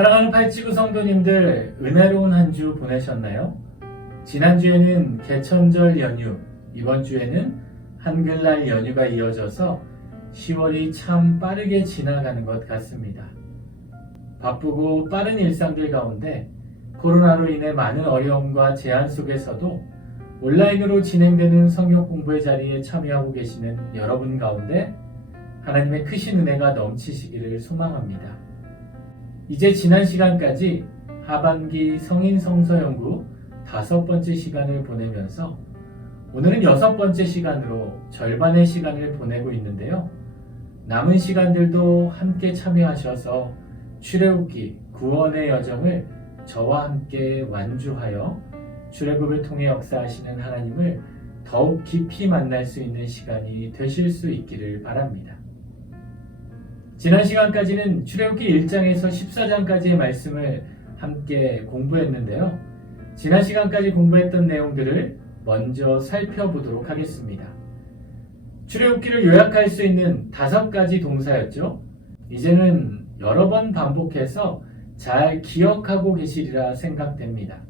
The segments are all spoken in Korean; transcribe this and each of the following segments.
사랑하는 팔치구 성도님들, 은혜로운 한 주 보내셨나요? 지난주에는 개천절 연휴, 이번 주에는 한글날 연휴가 이어져서 10월이 참 빠르게 지나가는 것 같습니다. 바쁘고 빠른 일상들 가운데 코로나로 인해 많은 어려움과 제한 속에서도 온라인으로 진행되는 성경 공부의 자리에 참여하고 계시는 여러분 가운데 하나님의 크신 은혜가 넘치시기를 소망합니다. 이제 지난 시간까지 하반기 성인 성서 연구 5번째 시간을 보내면서 오늘은 6번째 시간으로 절반의 시간을 보내고 있는데요. 남은 시간들도 함께 참여하셔서 출애굽기 구원의 여정을 저와 함께 완주하여 출애굽을 통해 역사하시는 하나님을 더욱 깊이 만날 수 있는 시간이 되실 수 있기를 바랍니다. 지난 시간까지는 출애굽기 1장에서 14장까지의 말씀을 함께 공부했는데요. 지난 시간까지 공부했던 내용들을 먼저 살펴보도록 하겠습니다. 출애굽기를 요약할 수 있는 5가지 동사였죠. 이제는 여러 번 반복해서 잘 기억하고 계시리라 생각됩니다.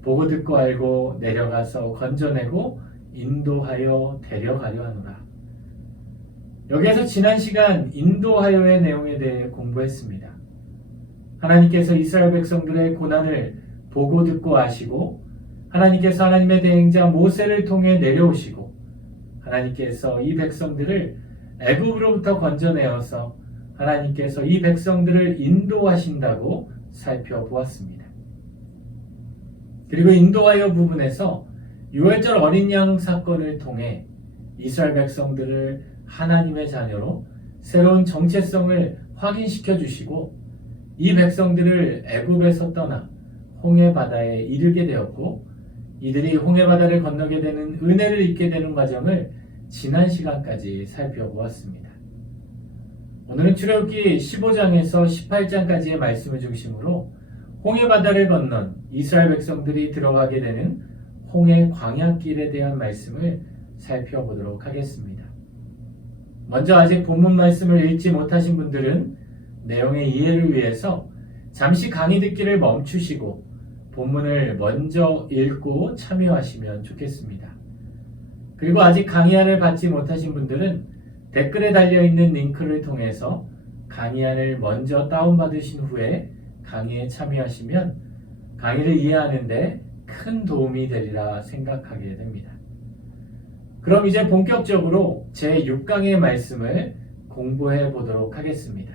보고 듣고 알고 내려가서 건져내고 인도하여 데려가려 하노라. 여기에서 지난 시간 인도하여의 내용에 대해 공부했습니다. 하나님께서 이스라엘 백성들의 고난을 보고 듣고 아시고 하나님께서 하나님의 대행자 모세를 통해 내려오시고 하나님께서 이 백성들을 애굽으로부터 건져내어서 하나님께서 이 백성들을 인도하신다고 살펴보았습니다. 그리고 인도하여 부분에서 유월절 어린 양 사건을 통해 이스라엘 백성들을 하나님의 자녀로 새로운 정체성을 확인시켜 주시고 이 백성들을 애굽에서 떠나 홍해바다에 이르게 되었고 이들이 홍해바다를 건너게 되는 은혜를 입게 되는 과정을 지난 시간까지 살펴보았습니다. 오늘은 출애굽기 15장에서 18장까지의 말씀을 중심으로 홍해바다를 건넌 이스라엘 백성들이 들어가게 되는 홍해 광야길에 대한 말씀을 살펴보도록 하겠습니다. 먼저 아직 본문 말씀을 읽지 못하신 분들은 내용의 이해를 위해서 잠시 강의 듣기를 멈추시고 본문을 먼저 읽고 참여하시면 좋겠습니다. 그리고 아직 강의안을 받지 못하신 분들은 댓글에 달려있는 링크를 통해서 강의안을 먼저 다운받으신 후에 강의에 참여하시면 강의를 이해하는 데 큰 도움이 되리라 생각하게 됩니다. 그럼 이제 본격적으로 제6강의 말씀을 공부해 보도록 하겠습니다.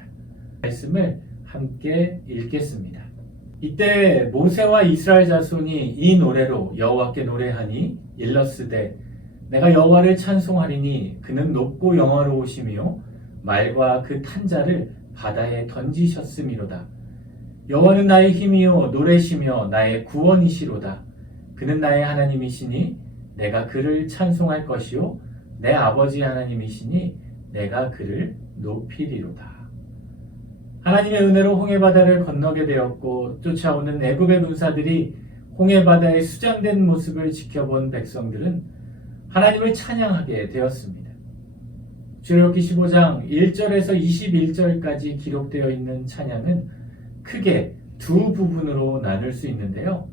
말씀을 함께 읽겠습니다. 이때 모세와 이스라엘 자손이 이 노래로 여호와께 노래하니 일러스되 내가 여호와를 찬송하리니 그는 높고 영화로우시며 말과 그 탄자를 바다에 던지셨음이로다. 여호와는 나의 힘이요 노래시며 나의 구원이시로다. 그는 나의 하나님이시니 내가 그를 찬송할 것이요 내 아버지 하나님이시니 내가 그를 높이리로다. 하나님의 은혜로 홍해바다를 건너게 되었고 쫓아오는 애굽의 군사들이 홍해바다의 수장된 모습을 지켜본 백성들은 하나님을 찬양하게 되었습니다. 출애굽기 15장 1절에서 21절까지 기록되어 있는 찬양은 크게 두 부분으로 나눌 수 있는데요.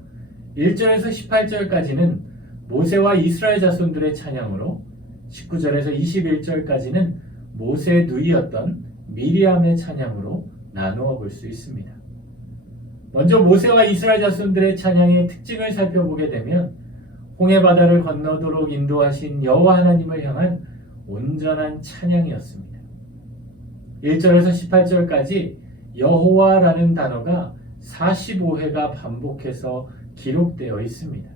1절에서 18절까지는 모세와 이스라엘 자손들의 찬양으로 19절에서 21절까지는 모세의 누이였던 미리암의 찬양으로 나누어 볼 수 있습니다. 먼저 모세와 이스라엘 자손들의 찬양의 특징을 살펴보게 되면 홍해바다를 건너도록 인도하신 여호와 하나님을 향한 온전한 찬양이었습니다. 1절에서 18절까지 여호와라는 단어가 45회가 반복해서 기록되어 있습니다.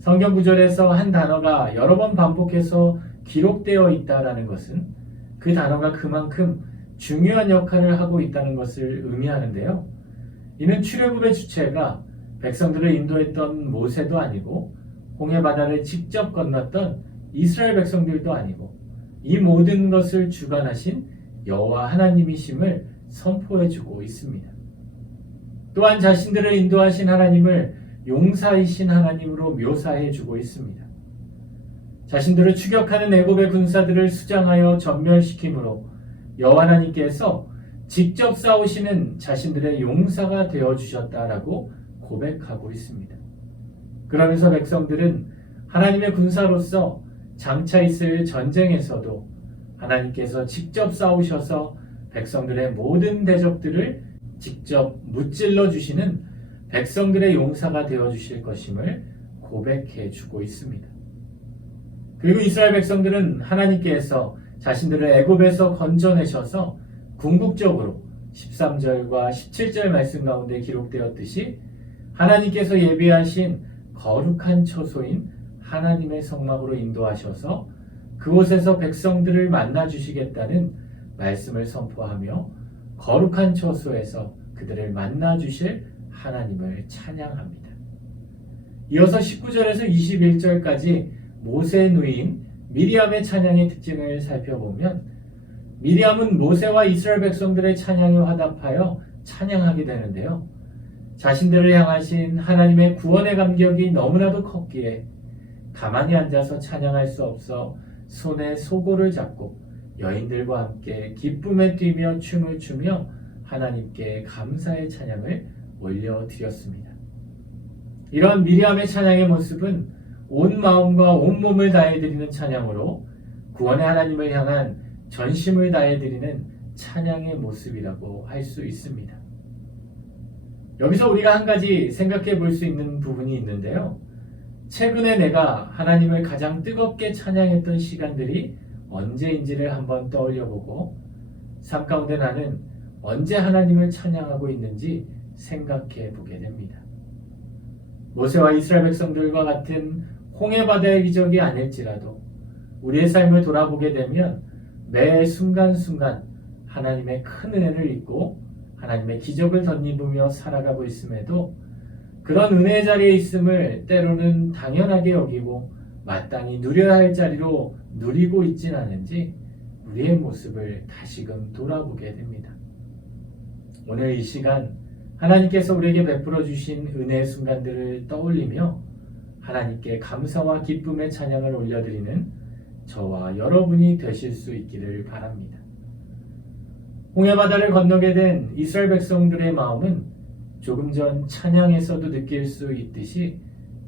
성경 구절에서 한 단어가 여러 번 반복해서 기록되어 있다는 것은 그 단어가 그만큼 중요한 역할을 하고 있다는 것을 의미하는데요. 이는 출애굽의 주체가 백성들을 인도했던 모세도 아니고 홍해바다를 직접 건넜던 이스라엘 백성들도 아니고 이 모든 것을 주관하신 여호와 하나님이심을 선포해주고 있습니다. 또한 자신들을 인도하신 하나님을 용사이신 하나님으로 묘사해주고 있습니다. 자신들을 추격하는 애굽의 군사들을 수장하여 전멸시키므로 여호와 하나님께서 직접 싸우시는 자신들의 용사가 되어주셨다라고 고백하고 있습니다. 그러면서 백성들은 하나님의 군사로서 장차 있을 전쟁에서도 하나님께서 직접 싸우셔서 백성들의 모든 대적들을 직접 무찔러 주시는 백성들의 용사가 되어 주실 것임을 고백해 주고 있습니다. 그리고 이스라엘 백성들은 하나님께서 자신들을 애굽에서 건져내셔서 궁극적으로 13절과 17절 말씀 가운데 기록되었듯이 하나님께서 예비하신 거룩한 처소인 하나님의 성막으로 인도하셔서 그곳에서 백성들을 만나 주시겠다는 말씀을 선포하며 거룩한 처소에서 그들을 만나 주실 하나님을 찬양합니다. 이어서 19절에서 21절까지 모세의 누이인 미리암의 찬양의 특징을 살펴보면 미리암은 모세와 이스라엘 백성들의 찬양에 화답하여 찬양하게 되는데요. 자신들을 향하신 하나님의 구원의 감격이 너무나도 컸기에 가만히 앉아서 찬양할 수 없어 손에 소고를 잡고 여인들과 함께 기쁨에 뛰며 춤을 추며 하나님께 감사의 찬양을 올려드렸습니다. 이런 미리암의 찬양의 모습은 온 마음과 온 몸을 다해드리는 찬양으로 구원의 하나님을 향한 전심을 다해드리는 찬양의 모습이라고 할 수 있습니다. 여기서 우리가 한 가지 생각해 볼 수 있는 부분이 있는데요. 최근에 내가 하나님을 가장 뜨겁게 찬양했던 시간들이 언제인지를 한번 떠올려보고 삶 가운데 나는 언제 하나님을 찬양하고 있는지 생각해 보게 됩니다. 모세와 이스라엘 백성들과 같은 홍해바다의 기적이 아닐지라도 우리의 삶을 돌아보게 되면 매 순간순간 하나님의 큰 은혜를 잊고 하나님의 기적을 덧입으며 살아가고 있음에도 그런 은혜의 자리에 있음을 때로는 당연하게 여기고 마땅히 누려야 할 자리로 누리고 있진 않은지 우리의 모습을 다시금 돌아보게 됩니다. 오늘 이 시간 하나님께서 우리에게 베풀어 주신 은혜의 순간들을 떠올리며 하나님께 감사와 기쁨의 찬양을 올려드리는 저와 여러분이 되실 수 있기를 바랍니다. 홍해바다를 건너게 된 이스라엘 백성들의 마음은 조금 전 찬양에서도 느낄 수 있듯이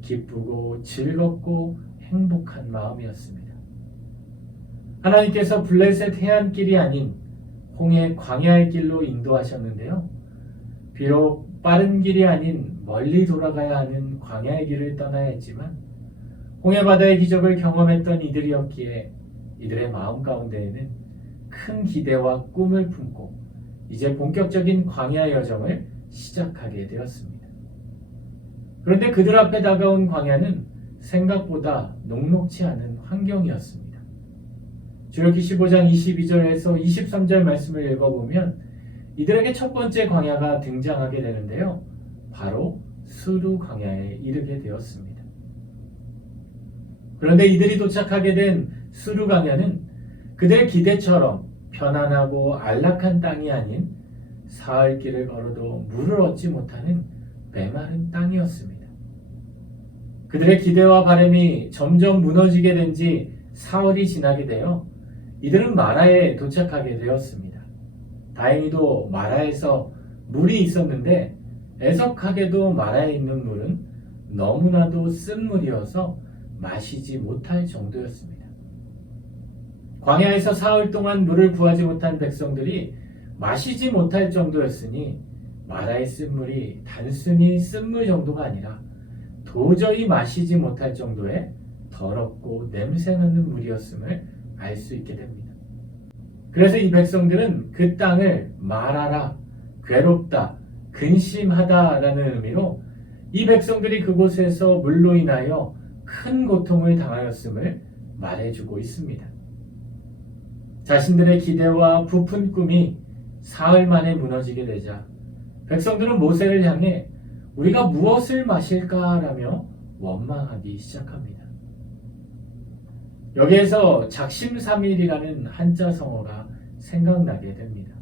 기쁘고 즐겁고 행복한 마음이었습니다. 하나님께서 블레셋 해안길이 아닌 홍해 광야의 길로 인도하셨는데요. 비록 빠른 길이 아닌 멀리 돌아가야 하는 광야의 길을 떠나야 했지만 홍해바다의 기적을 경험했던 이들이었기에 이들의 마음 가운데에는 큰 기대와 꿈을 품고 이제 본격적인 광야 여정을 시작하게 되었습니다. 그런데 그들 앞에 다가온 광야는 생각보다 녹록지 않은 환경이었습니다. 출애굽기 15장 22절에서 23절 말씀을 읽어보면 이들에게 첫 번째 광야가 등장하게 되는데요. 바로 수르 광야에 이르게 되었습니다. 그런데 이들이 도착하게 된 수르 광야는 그들의 기대처럼 편안하고 안락한 땅이 아닌 사흘 길을 걸어도 물을 얻지 못하는 메마른 땅이었습니다. 그들의 기대와 바람이 점점 무너지게 된 지 사흘이 지나게 되어 이들은 마라에 도착하게 되었습니다. 다행히도 마라에서 물이 있었는데 애석하게도 마라에 있는 물은 너무나도 쓴 물이어서 마시지 못할 정도였습니다. 광야에서 사흘 동안 물을 구하지 못한 백성들이 마시지 못할 정도였으니 마라의 쓴물이 단순히 쓴물 정도가 아니라 도저히 마시지 못할 정도의 더럽고 냄새나는 물이었음을 알 수 있게 됩니다. 그래서 이 백성들은 그 땅을 마라라, 괴롭다, 근심하다라는 의미로 이 백성들이 그곳에서 물로 인하여 큰 고통을 당하였음을 말해주고 있습니다. 자신들의 기대와 부푼 꿈이 사흘 만에 무너지게 되자 백성들은 모세를 향해 우리가 무엇을 마실까라며 원망하기 시작합니다. 여기에서 작심삼일이라는 한자 성어가 생각나게 됩니다.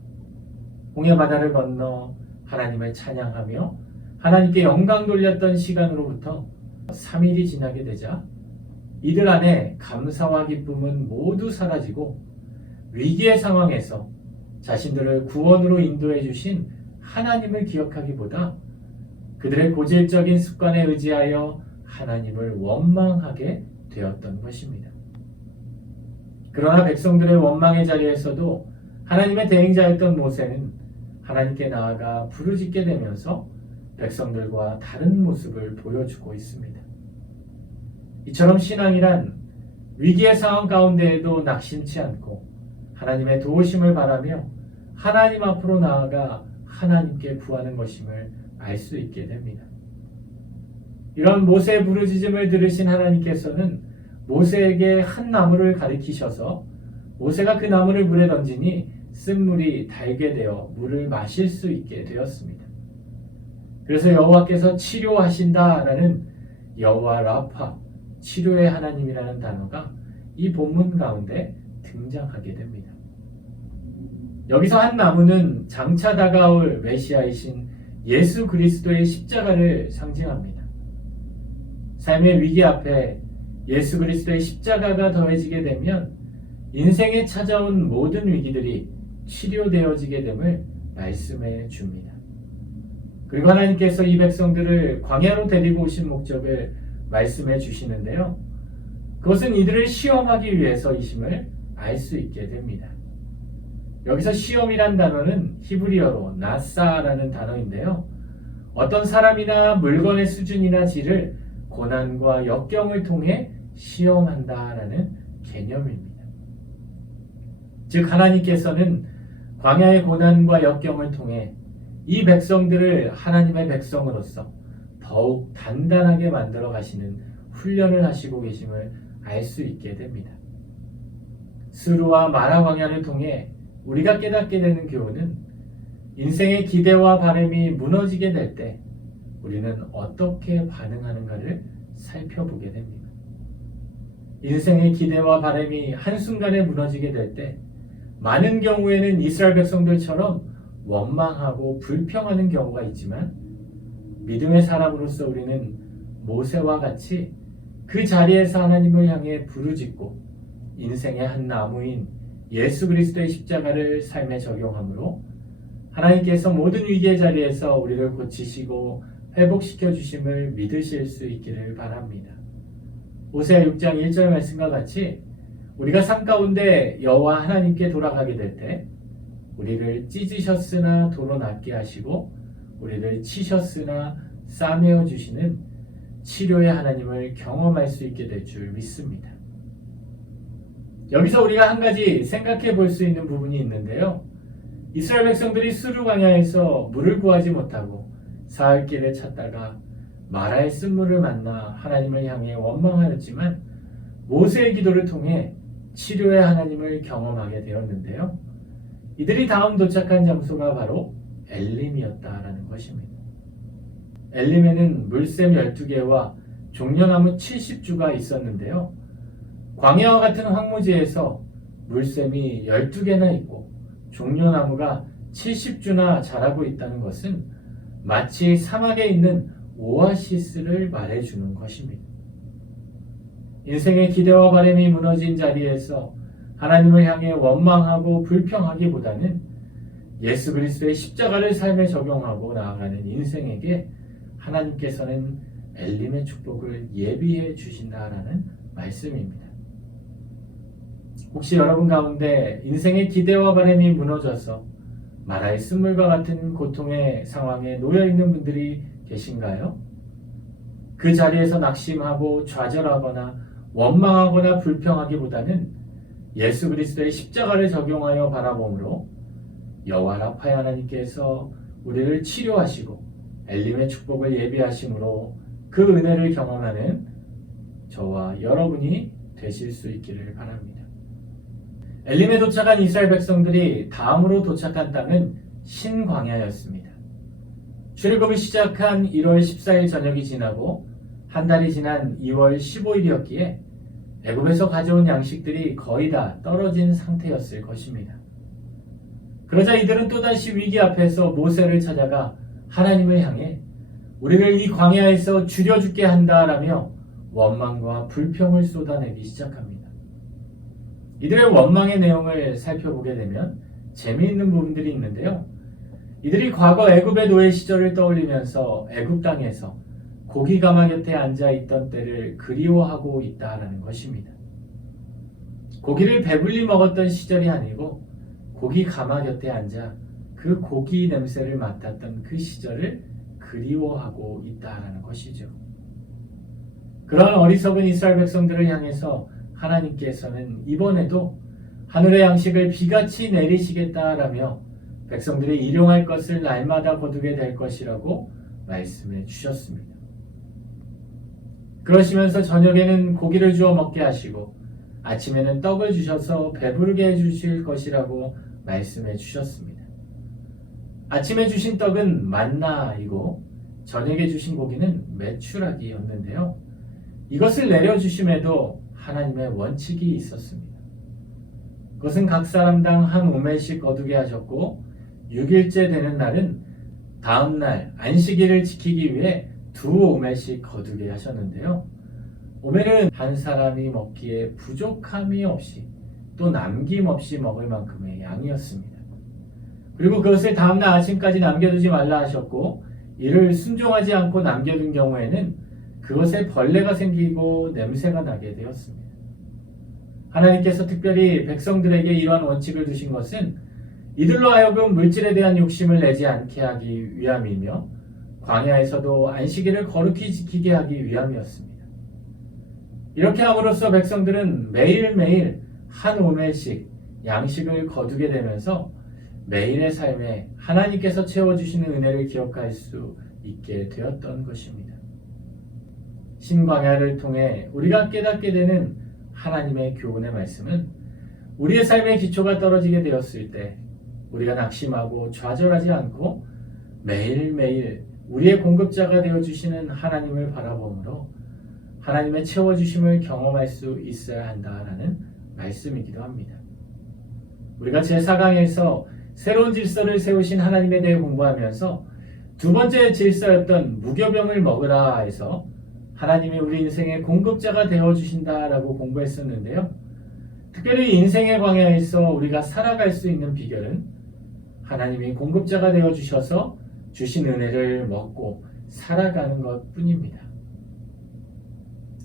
홍해바다를 건너 하나님을 찬양하며 하나님께 영광 돌렸던 시간으로부터 3일이 지나게 되자 이들 안에 감사와 기쁨은 모두 사라지고 위기의 상황에서 자신들을 구원으로 인도해 주신 하나님을 기억하기보다 그들의 고질적인 습관에 의지하여 하나님을 원망하게 되었던 것입니다. 그러나 백성들의 원망의 자리에서도 하나님의 대행자였던 모세는 하나님께 나아가 부르짖게 되면서 백성들과 다른 모습을 보여주고 있습니다. 이처럼 신앙이란 위기의 상황 가운데에도 낙심치 않고 하나님의 도우심을 바라며 하나님 앞으로 나아가 하나님께 구하는 것임을 알 수 있게 됩니다. 이런 모세의 부르짖음을 들으신 하나님께서는 모세에게 한 나무를 가리키셔서 모세가 그 나무를 물에 던지니 쓴물이 달게 되어 물을 마실 수 있게 되었습니다. 그래서 여호와께서 치료하신다라는 여호와 라파, 치료의 하나님이라는 단어가 이 본문 가운데 등장하게 됩니다. 여기서 한 나무는 장차 다가올 메시아이신 예수 그리스도의 십자가를 상징합니다. 삶의 위기 앞에 예수 그리스도의 십자가가 더해지게 되면 인생에 찾아온 모든 위기들이 치료되어지게 됨을 말씀해 줍니다. 그리고 하나님께서 이 백성들을 광야로 데리고 오신 목적을 말씀해 주시는데요. 그것은 이들을 시험하기 위해서이심을 알 수 있게 됩니다. 여기서 시험이란 단어는 히브리어로 나사라는 단어인데요. 어떤 사람이나 물건의 수준이나 질을 고난과 역경을 통해 시험한다라는 개념입니다. 즉 하나님께서는 광야의 고난과 역경을 통해 이 백성들을 하나님의 백성으로서 더욱 단단하게 만들어 가시는 훈련을 하시고 계심을 알 수 있게 됩니다. 스루와 마라 광야를 통해 우리가 깨닫게 되는 교훈은 인생의 기대와 바람이 무너지게 될 때 우리는 어떻게 반응하는가를 살펴보게 됩니다. 인생의 기대와 바람이 한순간에 무너지게 될 때 많은 경우에는 이스라엘 백성들처럼 원망하고 불평하는 경우가 있지만 믿음의 사람으로서 우리는 모세와 같이 그 자리에서 하나님을 향해 부르짖고 인생의 한 나무인 예수 그리스도의 십자가를 삶에 적용함으로 하나님께서 모든 위기의 자리에서 우리를 고치시고 회복시켜 주심을 믿으실 수 있기를 바랍니다. 호세아 6장 1절 말씀과 같이 우리가 삶 가운데 여호와 하나님께 돌아가게 될 때 우리를 찢으셨으나 도로 낫게 하시고 우리를 치셨으나 싸매어 주시는 치료의 하나님을 경험할 수 있게 될 줄 믿습니다. 여기서 우리가 한 가지 생각해 볼 수 있는 부분이 있는데요. 이스라엘 백성들이 수르 광야에서 물을 구하지 못하고 사흘길을 찾다가 마라의 쓴물을 만나 하나님을 향해 원망하였지만 모세의 기도를 통해 치료의 하나님을 경험하게 되었는데요. 이들이 다음 도착한 장소가 바로 엘림이었다라는 것입니다. 엘림에는 물샘 12개와 종려나무 70주가 있었는데요. 광야와 같은 황무지에서 물샘이 12개나 있고 종려나무가 70주나 자라고 있다는 것은 마치 사막에 있는 오아시스를 말해주는 것입니다. 인생의 기대와 바람이 무너진 자리에서 하나님을 향해 원망하고 불평하기보다는 예수 그리스도의 십자가를 삶에 적용하고 나아가는 인생에게 하나님께서는 엘림의 축복을 예비해 주신다라는 말씀입니다. 혹시 여러분 가운데 인생의 기대와 바람이 무너져서 마라의 쓴물과 같은 고통의 상황에 놓여 있는 분들이 계신가요? 그 자리에서 낙심하고 좌절하거나 원망하거나 불평하기보다는 예수 그리스도의 십자가를 적용하여 바라봄으로 여호와 라파의 하나님께서 우리를 치료하시고 엘림의 축복을 예비하심으로 그 은혜를 경험하는 저와 여러분이 되실 수 있기를 바랍니다. 엘림에 도착한 이스라엘 백성들이 다음으로 도착한 땅은 신광야였습니다. 출애굽을 시작한 1월 14일 저녁이 지나고 한 달이 지난 2월 15일이었기에 애굽에서 가져온 양식들이 거의 다 떨어진 상태였을 것입니다. 그러자 이들은 또다시 위기 앞에서 모세를 찾아가 하나님을 향해 우리를 이 광야에서 죽여 죽게 한다라며 원망과 불평을 쏟아내기 시작합니다. 이들의 원망의 내용을 살펴보게 되면 재미있는 부분들이 있는데요. 이들이 과거 애굽의 노예 시절을 떠올리면서 애굽 땅에서 고기 가마 곁에 앉아 있던 때를 그리워하고 있다라는 것입니다. 고기를 배불리 먹었던 시절이 아니고 고기 가마 곁에 앉아 그 고기 냄새를 맡았던 그 시절을 그리워하고 있다라는 것이죠. 그러한 어리석은 이스라엘 백성들을 향해서 하나님께서는 이번에도 하늘의 양식을 비같이 내리시겠다라며 백성들이 일용할 것을 날마다 거두게 될 것이라고 말씀해 주셨습니다. 그러시면서 저녁에는 고기를 주어 먹게 하시고 아침에는 떡을 주셔서 배부르게 해주실 것이라고 말씀해 주셨습니다. 아침에 주신 떡은 만나이고 저녁에 주신 고기는 메추라기였는데요. 이것을 내려주심에도 하나님의 원칙이 있었습니다. 그것은 각 사람당 한 오멜씩 거두게 하셨고 6일째 되는 날은 다음 날 안식일을 지키기 위해 2오멜씩 거두게 하셨는데요. 오멜은 한 사람이 먹기에 부족함이 없이 또 남김없이 먹을 만큼의 양이었습니다. 그리고 그것을 다음날 아침까지 남겨두지 말라 하셨고 이를 순종하지 않고 남겨둔 경우에는 그것에 벌레가 생기고 냄새가 나게 되었습니다. 하나님께서 특별히 백성들에게 이러한 원칙을 두신 것은 이들로 하여금 물질에 대한 욕심을 내지 않게 하기 위함이며 광야에서도 안식일을 거룩히 지키게 하기 위함이었습니다. 이렇게 함으로써 백성들은 매일매일 한 오멜씩 양식을 거두게 되면서 매일의 삶에 하나님께서 채워주시는 은혜를 기억할 수 있게 되었던 것입니다. 신광야를 통해 우리가 깨닫게 되는 하나님의 교훈의 말씀은 우리의 삶의 기초가 떨어지게 되었을 때 우리가 낙심하고 좌절하지 않고 매일매일 우리의 공급자가 되어주시는 하나님을 바라보므로 하나님의 채워주심을 경험할 수 있어야 한다라는 말씀이기도 합니다. 우리가 제4강에서 새로운 질서를 세우신 하나님에 대해 공부하면서 두 번째 질서였던 무교병을 먹으라 해서 하나님이 우리 인생의 공급자가 되어주신다라고 공부했었는데요. 특별히 인생의 광야에서 우리가 살아갈 수 있는 비결은 하나님이 공급자가 되어주셔서 주신 은혜를 먹고 살아가는 것 뿐입니다.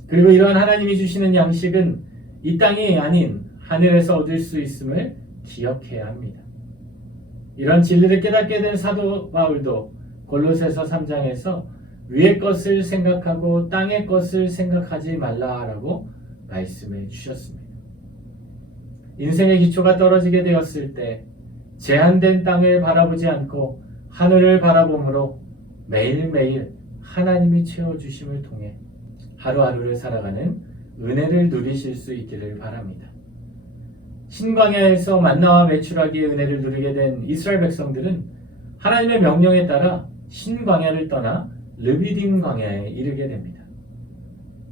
그리고 이러한 하나님이 주시는 양식은 이 땅이 아닌 하늘에서 얻을 수 있음을 기억해야 합니다. 이런 진리를 깨닫게 된 사도 바울도 골로새서 3장에서 위의 것을 생각하고 땅의 것을 생각하지 말라라고 말씀해 주셨습니다. 인생의 기초가 떨어지게 되었을 때 제한된 땅을 바라보지 않고 하늘을 바라보므로 매일매일 하나님이 채워주심을 통해 하루하루를 살아가는 은혜를 누리실 수 있기를 바랍니다. 신광야에서 만나와 메추라기의 은혜를 누리게 된 이스라엘 백성들은 하나님의 명령에 따라 신광야를 떠나 르비딤 광야에 이르게 됩니다.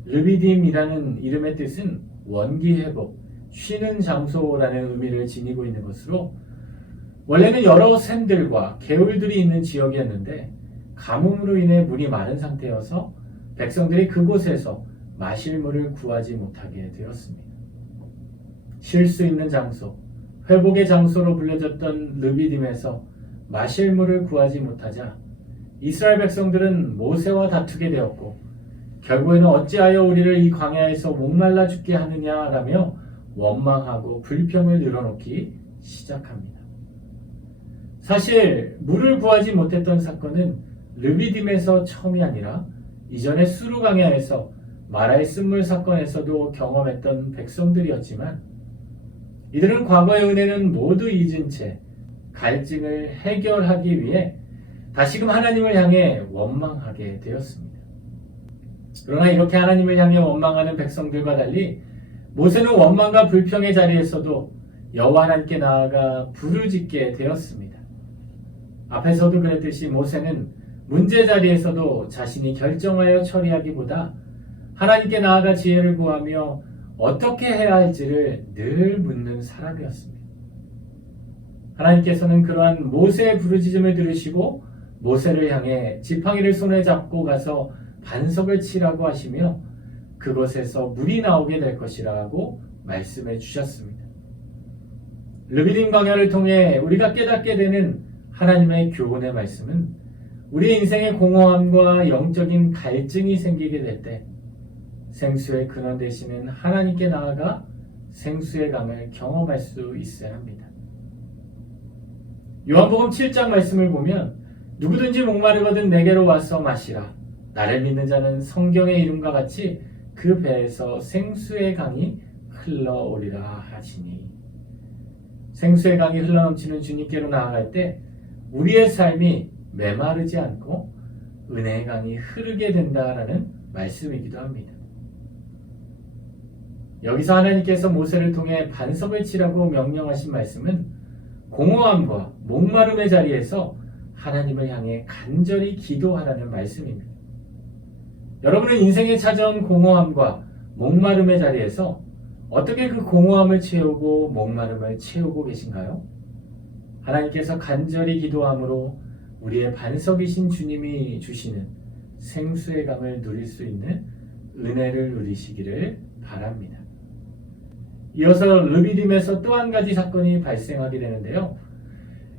르비딤이라는 이름의 뜻은 원기회복, 쉬는 장소라는 의미를 지니고 있는 것으로 원래는 여러 샘들과 개울들이 있는 지역이었는데 가뭄으로 인해 물이 마른 상태여서 백성들이 그곳에서 마실 물을 구하지 못하게 되었습니다. 쉴 수 있는 장소, 회복의 장소로 불려졌던 르비딤에서 마실 물을 구하지 못하자 이스라엘 백성들은 모세와 다투게 되었고 결국에는 어찌하여 우리를 이 광야에서 목말라 죽게 하느냐라며 원망하고 불평을 늘어놓기 시작합니다. 사실 물을 구하지 못했던 사건은 르비딤에서 처음이 아니라 이전에 수르 광야에서 마라의 쓴물 사건에서도 경험했던 백성들이었지만 이들은 과거의 은혜는 모두 잊은 채 갈증을 해결하기 위해 다시금 하나님을 향해 원망하게 되었습니다. 그러나 이렇게 하나님을 향해 원망하는 백성들과 달리 모세는 원망과 불평의 자리에서도 여호와 하나님께 나아가 부르짖게 되었습니다. 앞에서도 그랬듯이 모세는 문제 자리에서도 자신이 결정하여 처리하기보다 하나님께 나아가 지혜를 구하며 어떻게 해야 할지를 늘 묻는 사람이었습니다. 하나님께서는 그러한 모세의 부르짖음을 들으시고 모세를 향해 지팡이를 손에 잡고 가서 반석을 치라고 하시며 그곳에서 물이 나오게 될 것이라고 말씀해 주셨습니다. 르비딤 광야를 통해 우리가 깨닫게 되는 하나님의 교훈의 말씀은 우리 인생의 공허함과 영적인 갈증이 생기게 될 때 생수의 근원 되시는 하나님께 나아가 생수의 강을 경험할 수 있어야 합니다. 요한복음 7장 말씀을 보면 누구든지 목마르거든 내게로 와서 마시라. 나를 믿는 자는 성경의 이름과 같이 그 배에서 생수의 강이 흘러오리라 하시니, 생수의 강이 흘러넘치는 주님께로 나아갈 때 우리의 삶이 메마르지 않고 은혜의 강이 흐르게 된다라는 말씀이기도 합니다. 여기서 하나님께서 모세를 통해 반석을 치라고 명령하신 말씀은 공허함과 목마름의 자리에서 하나님을 향해 간절히 기도하라는 말씀입니다. 여러분은 인생에 찾아온 공허함과 목마름의 자리에서 어떻게 그 공허함을 채우고 목마름을 채우고 계신가요? 하나님께서 간절히 기도함으로 우리의 반석이신 주님이 주시는 생수의 강을 누릴 수 있는 은혜를 누리시기를 바랍니다. 이어서 르비딤에서 또 한 가지 사건이 발생하게 되는데요.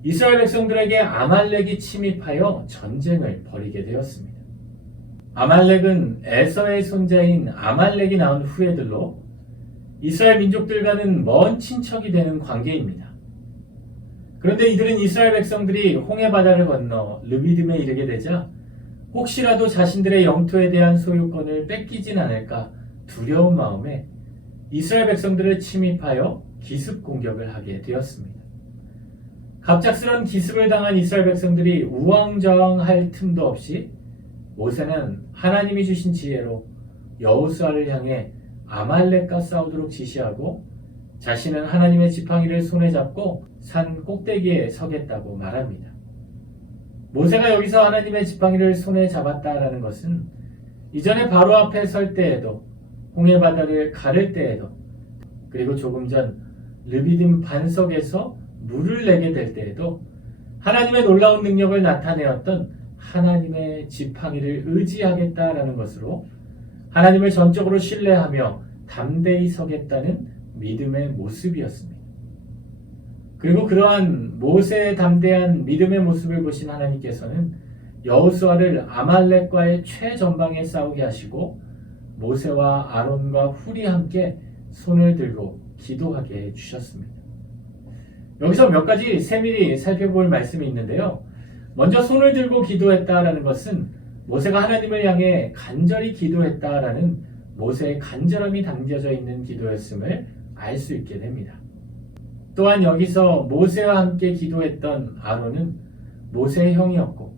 이스라엘 백성들에게 아말렉이 침입하여 전쟁을 벌이게 되었습니다. 아말렉은 에서의 손자인 아말렉이 낳은 후예들로 이스라엘 민족들과는 먼 친척이 되는 관계입니다. 그런데 이들은 이스라엘 백성들이 홍해바다를 건너 르비딤에 이르게 되자 혹시라도 자신들의 영토에 대한 소유권을 뺏기진 않을까 두려운 마음에 이스라엘 백성들을 침입하여 기습 공격을 하게 되었습니다. 갑작스런 기습을 당한 이스라엘 백성들이 우왕좌왕할 틈도 없이 모세는 하나님이 주신 지혜로 여호수아를 향해 아말렉과 싸우도록 지시하고 자신은 하나님의 지팡이를 손에 잡고 산 꼭대기에 서겠다고 말합니다. 모세가 여기서 하나님의 지팡이를 손에 잡았다라는 것은 이전에 바로 앞에 설 때에도 홍해바다를 가를 때에도 그리고 조금 전 르비딤 반석에서 물을 내게 될 때에도 하나님의 놀라운 능력을 나타내었던 하나님의 지팡이를 의지하겠다라는 것으로 하나님을 전적으로 신뢰하며 담대히 서겠다는 믿음의 모습이었습니다. 그리고 그러한 모세의 담대한 믿음의 모습을 보신 하나님께서는 여호수아를 아말렉과의 최전방에 싸우게 하시고 모세와 아론과 훌이 함께 손을 들고 기도하게 해주셨습니다. 여기서 몇 가지 세밀히 살펴볼 말씀이 있는데요. 먼저 손을 들고 기도했다라는 것은 모세가 하나님을 향해 간절히 기도했다라는 모세의 간절함이 담겨져 있는 기도였음을 알 수 있게 됩니다. 또한 여기서 모세와 함께 기도했던 아론은 모세의 형이었고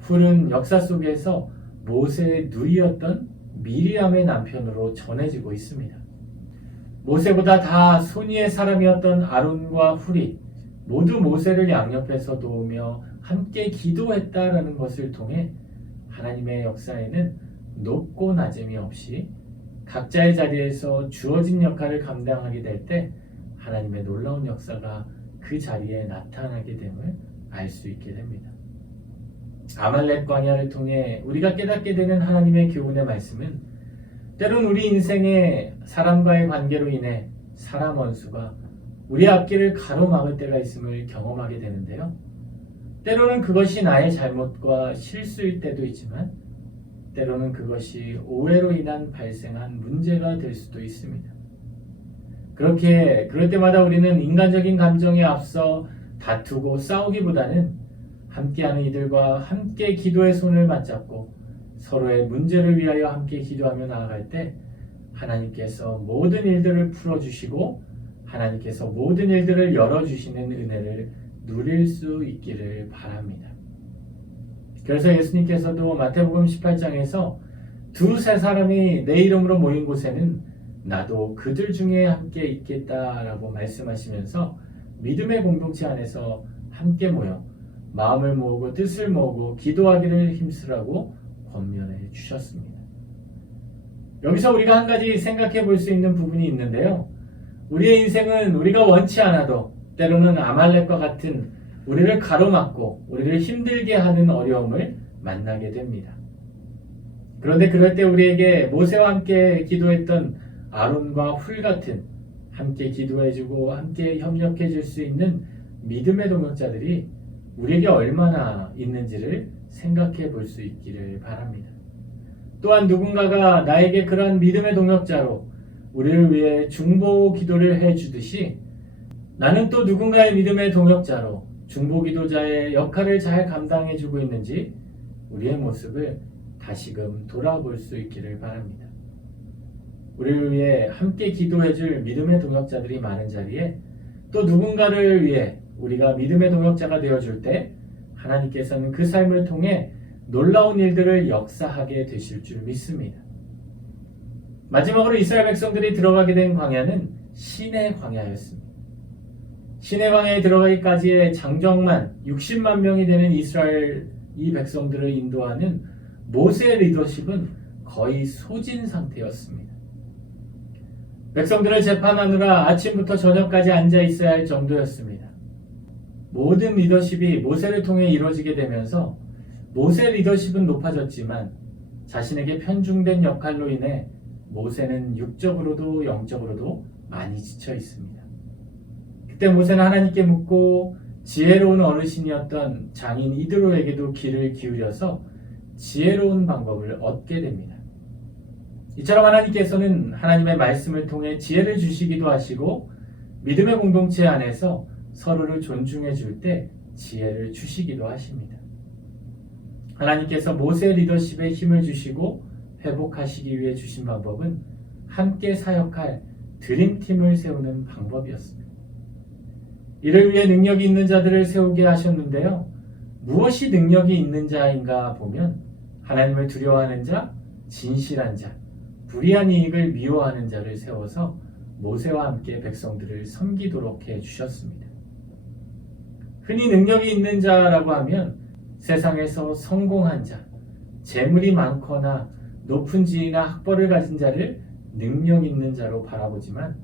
훌은 역사 속에서 모세의 누이였던 미리암의 남편으로 전해지고 있습니다. 모세보다 다 손위의 사람이었던 아론과 훌이 모두 모세를 양옆에서 도우며 함께 기도했다라는 것을 통해 하나님의 역사에는 높고 낮음이 없이 각자의 자리에서 주어진 역할을 감당하게 될 때 하나님의 놀라운 역사가 그 자리에 나타나게 됨을 알 수 있게 됩니다. 아말렉 광야를 통해 우리가 깨닫게 되는 하나님의 교훈의 말씀은 때론 우리 인생의 사람과의 관계로 인해 사람 원수가 우리 앞길을 가로막을 때가 있음을 경험하게 되는데요. 때로는 그것이 나의 잘못과 실수일 때도 있지만 때로는 그것이 오해로 인한 발생한 문제가 될 수도 있습니다. 그럴 때마다 우리는 인간적인 감정에 앞서 다투고 싸우기보다는 함께하는 이들과 함께 기도의 손을 맞잡고 서로의 문제를 위하여 함께 기도하며 나아갈 때 하나님께서 모든 일들을 풀어주시고 하나님께서 모든 일들을 열어주시는 은혜를 누릴 수 있기를 바랍니다. 그래서 예수님께서도 마태복음 18장에서 두세 사람이 내 이름으로 모인 곳에는 나도 그들 중에 함께 있겠다라고 말씀하시면서 믿음의 공동체 안에서 함께 모여 마음을 모으고 뜻을 모으고 기도하기를 힘쓰라고 권면해 주셨습니다. 여기서 우리가 한 가지 생각해 볼 수 있는 부분이 있는데요. 우리의 인생은 우리가 원치 않아도 때로는 아말렉과 같은 우리를 가로막고 우리를 힘들게 하는 어려움을 만나게 됩니다. 그런데 그럴 때 우리에게 모세와 함께 기도했던 아론과 훌 같은 함께 기도해주고 함께 협력해 줄 수 있는 믿음의 동역자들이 우리에게 얼마나 있는지를 생각해 볼 수 있기를 바랍니다. 또한 누군가가 나에게 그러한 믿음의 동역자로 우리를 위해 중보 기도를 해주듯이 나는 또 누군가의 믿음의 동역자로 중보 기도자의 역할을 잘 감당해주고 있는지 우리의 모습을 다시금 돌아볼 수 있기를 바랍니다. 우리를 위해 함께 기도해줄 믿음의 동역자들이 많은 자리에 또 누군가를 위해 우리가 믿음의 동역자가 되어줄 때 하나님께서는 그 삶을 통해 놀라운 일들을 역사하게 되실 줄 믿습니다. 마지막으로 이스라엘 백성들이 들어가게 된 광야는 신의 광야였습니다. 신의 광야에 들어가기까지의 장정만 60만 명이 되는 이스라엘 이 백성들을 인도하는 모세의 리더십은 거의 소진 상태였습니다. 백성들을 재판하느라 아침부터 저녁까지 앉아 있어야 할 정도였습니다. 모든 리더십이 모세를 통해 이루어지게 되면서 모세 리더십은 높아졌지만 자신에게 편중된 역할로 인해 모세는 육적으로도 영적으로도 많이 지쳐 있습니다. 그때 모세는 하나님께 묻고 지혜로운 어르신이었던 장인 이드로에게도 귀를 기울여서 지혜로운 방법을 얻게 됩니다. 이처럼 하나님께서는 하나님의 말씀을 통해 지혜를 주시기도 하시고 믿음의 공동체 안에서 서로를 존중해 줄 때 지혜를 주시기도 하십니다. 하나님께서 모세 리더십에 힘을 주시고 회복하시기 위해 주신 방법은 함께 사역할 드림팀을 세우는 방법이었습니다. 이를 위해 능력이 있는 자들을 세우게 하셨는데요. 무엇이 능력이 있는 자인가 보면 하나님을 두려워하는 자, 진실한 자, 불의한 이익을 미워하는 자를 세워서 모세와 함께 백성들을 섬기도록 해주셨습니다. 흔히 능력이 있는 자라고 하면 세상에서 성공한 자, 재물이 많거나 높은 지위나 학벌을 가진 자를 능력 있는 자로 바라보지만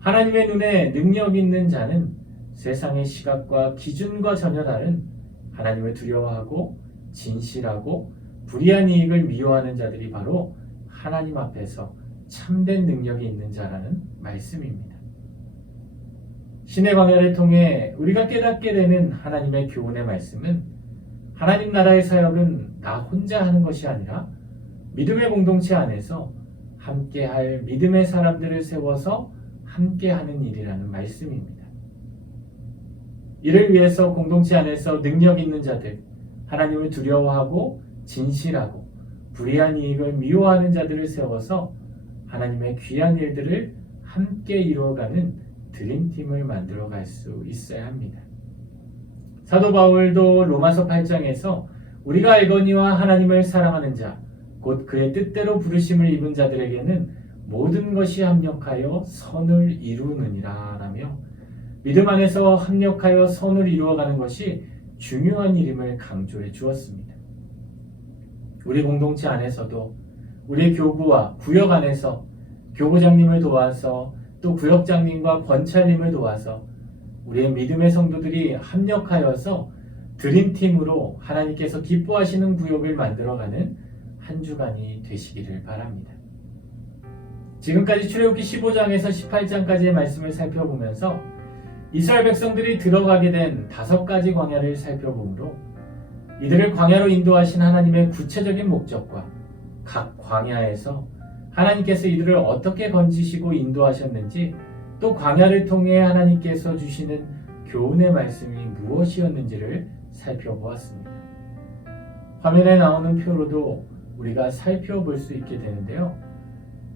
하나님의 눈에 능력 있는 자는 세상의 시각과 기준과 전혀 다른 하나님을 두려워하고 진실하고 불의한 이익을 미워하는 자들이 바로 하나님 앞에서 참된 능력이 있는 자라는 말씀입니다. 신의 광야를 통해 우리가 깨닫게 되는 하나님의 교훈의 말씀은 하나님 나라의 사역은 나 혼자 하는 것이 아니라 믿음의 공동체 안에서 함께할 믿음의 사람들을 세워서 함께하는 일이라는 말씀입니다. 이를 위해서 공동체 안에서 능력 있는 자들, 하나님을 두려워하고 진실하고 불의한 이익을 미워하는 자들을 세워서 하나님의 귀한 일들을 함께 이루어가는 드림팀을 만들어갈 수 있어야 합니다. 사도 바울도 로마서 8장에서 우리가 알거니와 하나님을 사랑하는 자, 곧 그의 뜻대로 부르심을 입은 자들에게는 모든 것이 합력하여 선을 이루느니라 라며 믿음 안에서 합력하여 선을 이루어가는 것이 중요한 일임을 강조해 주었습니다. 우리 공동체 안에서도 우리 교구와 구역 안에서 교구장님을 도와서 또 구역장님과 권찰님을 도와서 우리의 믿음의 성도들이 합력하여서 드림팀으로 하나님께서 기뻐하시는 구역을 만들어가는 한 주간이 되시기를 바랍니다. 지금까지 출애굽기 15장에서 18장까지의 말씀을 살펴보면서 이스라엘 백성들이 들어가게 된 5가지 광야를 살펴보므로 이들을 광야로 인도하신 하나님의 구체적인 목적과 각 광야에서 하나님께서 이들을 어떻게 건지시고 인도하셨는지 또 광야를 통해 하나님께서 주시는 교훈의 말씀이 무엇이었는지를 살펴보았습니다. 화면에 나오는 표로도 우리가 살펴볼 수 있게 되는데요.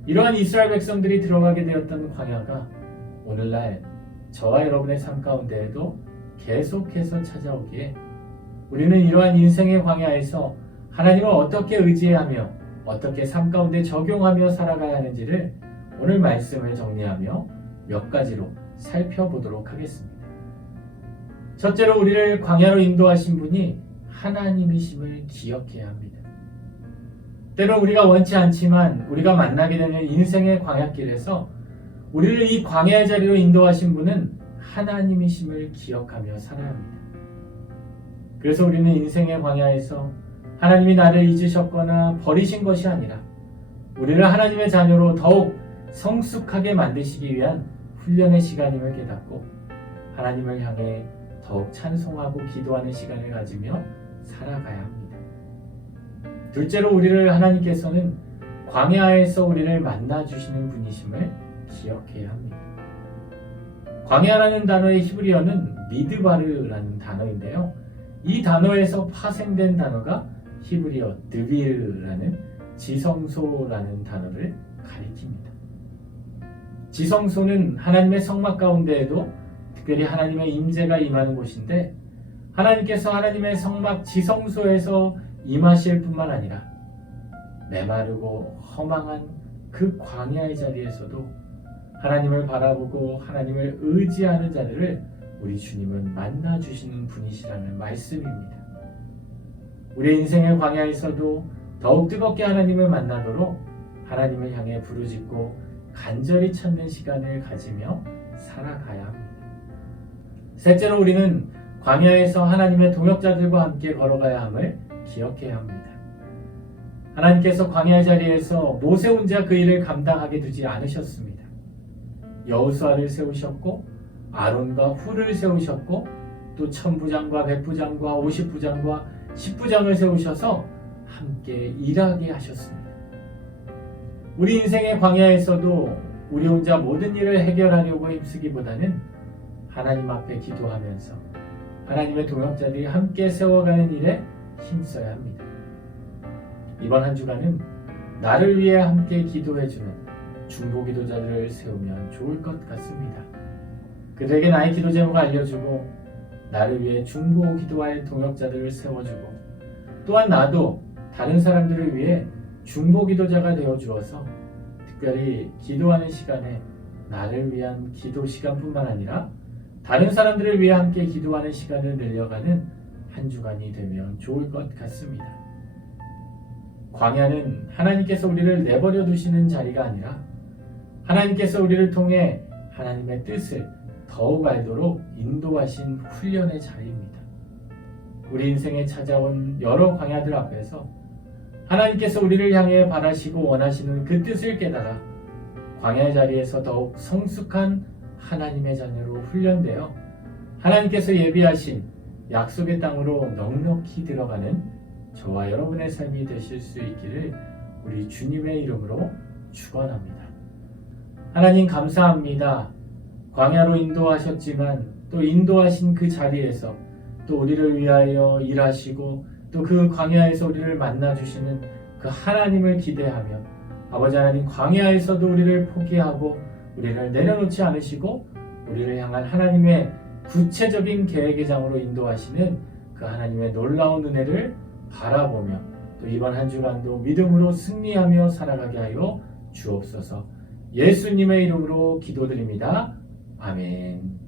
이러한 이스라엘 백성들이 들어가게 되었던 광야가 오늘날 저와 여러분의 삶 가운데에도 계속해서 찾아오기에 우리는 이러한 인생의 광야에서 하나님을 어떻게 의지하며 어떻게 삶 가운데 적용하며 살아가야 하는지를 오늘 말씀을 정리하며 몇 가지로 살펴보도록 하겠습니다. 첫째로 우리를 광야로 인도하신 분이 하나님이심을 기억해야 합니다. 때로 우리가 원치 않지만 우리가 만나게 되는 인생의 광야길에서 우리를 이 광야의 자리로 인도하신 분은 하나님이심을 기억하며 살아야 합니다. 그래서 우리는 인생의 광야에서 하나님이 나를 잊으셨거나 버리신 것이 아니라 우리를 하나님의 자녀로 더욱 성숙하게 만드시기 위한 훈련의 시간임을 깨닫고 하나님을 향해 더욱 찬송하고 기도하는 시간을 가지며 살아가야 합니다. 둘째로 우리를 하나님께서는 광야에서 우리를 만나주시는 분이심을 기억해야 합니다. 광야라는 단어의 히브리어는 미드바르라는 단어인데요. 이 단어에서 파생된 단어가 히브리어 드비르라는 지성소라는 단어를 가리킵니다. 지성소는 하나님의 성막 가운데에도 특별히 하나님의 임재가 임하는 곳인데 하나님께서 하나님의 성막 지성소에서 임하실 뿐만 아니라 메마르고 허망한 그 광야의 자리에서도 하나님을 바라보고 하나님을 의지하는 자들을 우리 주님은 만나주시는 분이시라는 말씀입니다. 우리 인생의 광야에서도 더욱 뜨겁게 하나님을 만나도록 하나님을 향해 부르짖고 간절히 찾는 시간을 가지며 살아가야 합니다. 셋째로 우리는 광야에서 하나님의 동역자들과 함께 걸어가야 함을 기억해야 합니다. 하나님께서 광야의 자리에서 모세 혼자 그 일을 감당하게 두지 않으셨습니다. 여호수아를 세우셨고 아론과 훌을 세우셨고 또 천부장과 백부장과 50부장과 10부장을 세우셔서 함께 일하게 하셨습니다. 우리 인생의 광야에서도 우리 혼자 모든 일을 해결하려고 힘쓰기보다는 하나님 앞에 기도하면서 하나님의 동역자들이 함께 세워가는 일에 힘써야 합니다. 이번 한 주간은 나를 위해 함께 기도해주는 중보기도자들을 세우면 좋을 것 같습니다. 그들에게 나의 기도 제목을 알려주고 나를 위해 중보기도할 동역자들을 세워주고 또한 나도 다른 사람들을 위해 중보기도자가 되어주어서 특별히 기도하는 시간에 나를 위한 기도 시간뿐만 아니라 다른 사람들을 위해 함께 기도하는 시간을 늘려가는 한 주간이 되면 좋을 것 같습니다. 광야는 하나님께서 우리를 내버려 두시는 자리가 아니라 하나님께서 우리를 통해 하나님의 뜻을 더욱 알도록 인도하신 훈련의 자리입니다. 우리 인생에 찾아온 여러 광야들 앞에서 하나님께서 우리를 향해 바라시고 원하시는 그 뜻을 깨달아 광야의 자리에서 더욱 성숙한 하나님의 자녀로 훈련되어 하나님께서 예비하신 약속의 땅으로 넉넉히 들어가는 저와 여러분의 삶이 되실 수 있기를 우리 주님의 이름으로 축원합니다. 하나님 감사합니다. 광야로 인도하셨지만 또 인도하신 그 자리에서 또 우리를 위하여 일하시고 또 그 광야에서 우리를 만나주시는 그 하나님을 기대하며 아버지 하나님 광야에서도 우리를 포기하고 우리를 내려놓지 않으시고 우리를 향한 하나님의 구체적인 계획의 장으로 인도하시는 그 하나님의 놀라운 은혜를 바라보며 또 이번 한 주간도 믿음으로 승리하며 살아가게 하여 주옵소서. 예수님의 이름으로 기도드립니다. 아멘.